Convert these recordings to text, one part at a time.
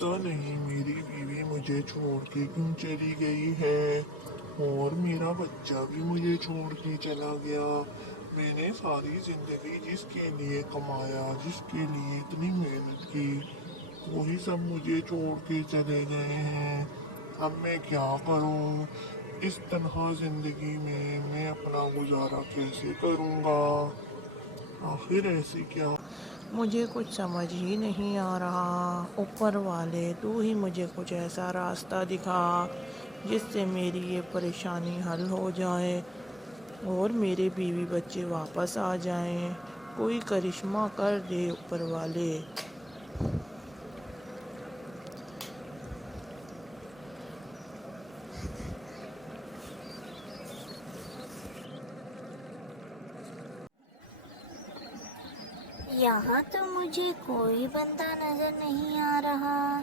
پتہ نہیں میری بیوی مجھے چھوڑ کے کیوں چلی گئی ہے، اور میرا بچہ بھی مجھے چھوڑ کے چلا گیا۔ میں نے ساری زندگی جس کے لیے کمایا، جس کے لیے اتنی محنت کی، وہی سب مجھے چھوڑ کے چلے گئے ہیں۔ اب میں کیا کروں؟ اس تنہا زندگی میں اپنا گزارا کیسے کروں گا؟ آخر ایسی کیا؟ مجھے کچھ سمجھ ہی نہیں آ رہا۔ اوپر والے تو ہی مجھے کچھ ایسا راستہ دکھا جس سے میری یہ پریشانی حل ہو جائے اور میرے بیوی بچے واپس آ جائیں۔ کوئی کرشمہ کر دے اوپر والے۔ یہاں تو مجھے کوئی بندہ نظر نہیں آ رہا،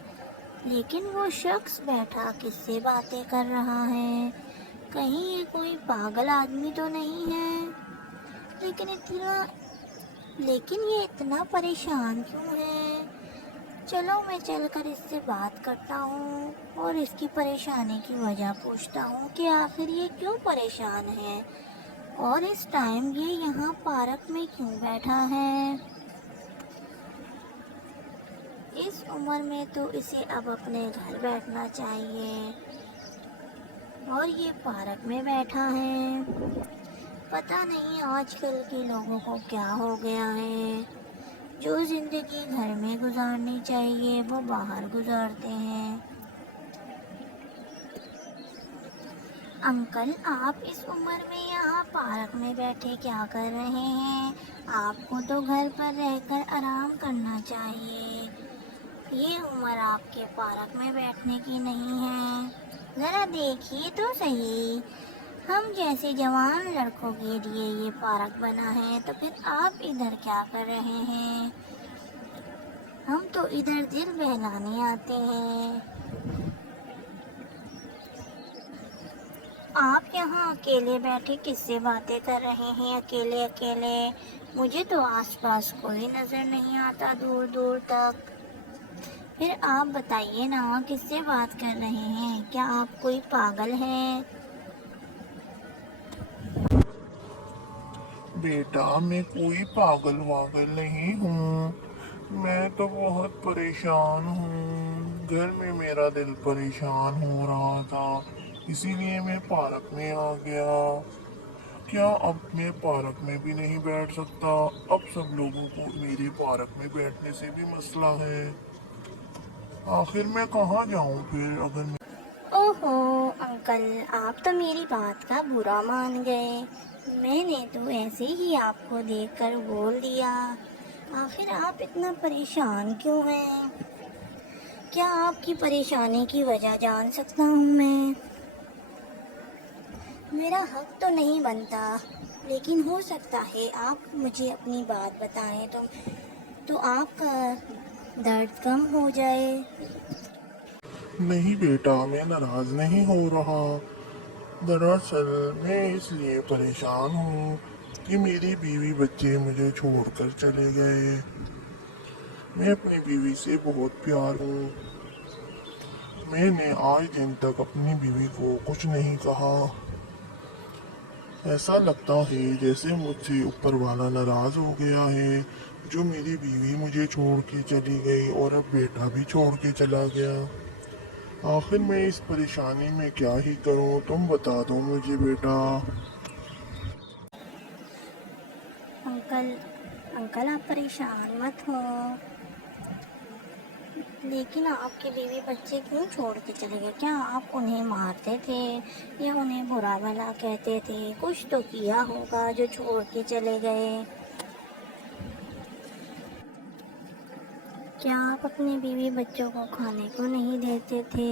لیکن وہ شخص بیٹھا کس سے باتیں کر رہا ہے؟ کہیں یہ کوئی پاگل آدمی تو نہیں ہے؟ لیکن یہ اتنا پریشان کیوں ہے؟ چلو میں چل کر اس سے بات کرتا ہوں اور اس کی پریشانی کی وجہ پوچھتا ہوں کہ آخر یہ کیوں پریشان ہے اور اس ٹائم یہ یہاں پارک میں کیوں بیٹھا ہے۔ اس عمر میں تو اسے اب اپنے گھر بیٹھنا چاہیے اور یہ پارک میں بیٹھا ہے۔ پتہ نہیں آج کل کے لوگوں کو کیا ہو گیا ہے، جو زندگی گھر میں گزارنی چاہیے وہ باہر گزارتے ہیں۔ انکل، آپ اس عمر میں یہاں پارک میں بیٹھے کیا کر رہے ہیں؟ آپ کو تو گھر پر رہ کر آرام کرنا چاہیے۔ یہ عمر آپ کے پارک میں بیٹھنے کی نہیں ہے۔ ذرا دیکھیے تو صحیح، ہم جیسے جوان لڑکوں کے لیے یہ پارک بنا ہے، تو پھر آپ ادھر کیا کر رہے ہیں؟ ہم تو ادھر دل بہلانے آتے ہیں۔ آپ یہاں اکیلے بیٹھے کس سے باتیں کر رہے ہیں؟ اکیلے اکیلے مجھے تو آس پاس کوئی نظر نہیں آتا دور دور تک۔ پھر آپ بتائیے نا، کس سے بات کر رہے ہیں؟ کیا آپ کوئی پاگل ہیں؟ بیٹا، میں کوئی پاگل واگل نہیں ہوں، میں تو بہت پریشان ہوں۔ گھر میں میرا دل پریشان ہو رہا تھا، اسی لیے میں پارک میں آ گیا۔ کیا اب میں پارک میں بھی نہیں بیٹھ سکتا؟ اب سب لوگوں کو میرے پارک میں بیٹھنے سے بھی مسئلہ ہے۔ آخر میں کہاں جاؤں پھر؟ اگر میں اوہو انکل، آپ تو میری بات کا برا مان گئے۔ میں نے تو ایسے ہی آپ کو دیکھ کر بول دیا۔ آخر آپ اتنا پریشان کیوں ہیں؟ کیا آپ کی پریشانی کی وجہ جان سکتا ہوں میں؟ میرا حق تو نہیں بنتا، لیکن ہو سکتا ہے آپ مجھے اپنی بات بتائیں تو آپ کا درد کم ہو جائے۔ نہیں بیٹا، میں ناراض نہیں ہو رہا۔ دراصل میں اس لیے پریشان ہوں کہ میری بیوی بچے مجھے چھوڑ کر چلے گئے۔ میں اپنی بیوی سے بہت پیار ہوں۔ میں نے آج دن تک اپنی بیوی کو کچھ نہیں کہا۔ ایسا لگتا ہے جیسے مجھ سے اوپر والا ناراض ہو گیا ہے، جو میری بیوی مجھے چھوڑ کے چلی گئی اور اب بیٹا بھی چھوڑ کے چلا گیا۔ آخر میں اس پریشانی میں کیا ہی کروں؟ تم بتا دو مجھے بیٹا۔ انکل آپ پریشان مت ہو، لیکن آپ کے بیوی بچے کیوں چھوڑ کے چلے گئے؟ کیا آپ انہیں مارتے تھے یا انہیں برا بھلا کہتے تھے؟ کچھ تو کیا ہوگا جو چھوڑ کے چلے گئے۔ کیا آپ اپنی بیوی بچوں کو کھانے کو نہیں دیتے تھے؟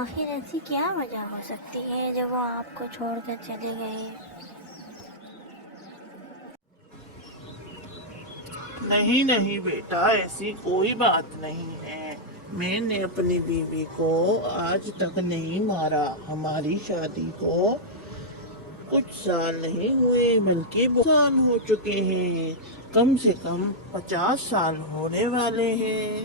آخر ایسی کیا وجہ ہو سکتی ہے جو وہ آپ کو چھوڑ کر چلے گئے؟ نہیں نہیں بیٹا، ایسی کوئی بات نہیں ہے۔ میں نے اپنی بیوی کو آج تک نہیں مارا۔ ہماری شادی کو کچھ سال نہیں ہوئے، بلکہ بہت سال ہو چکے ہیں۔ کم سے کم 50 سال ہونے والے ہیں۔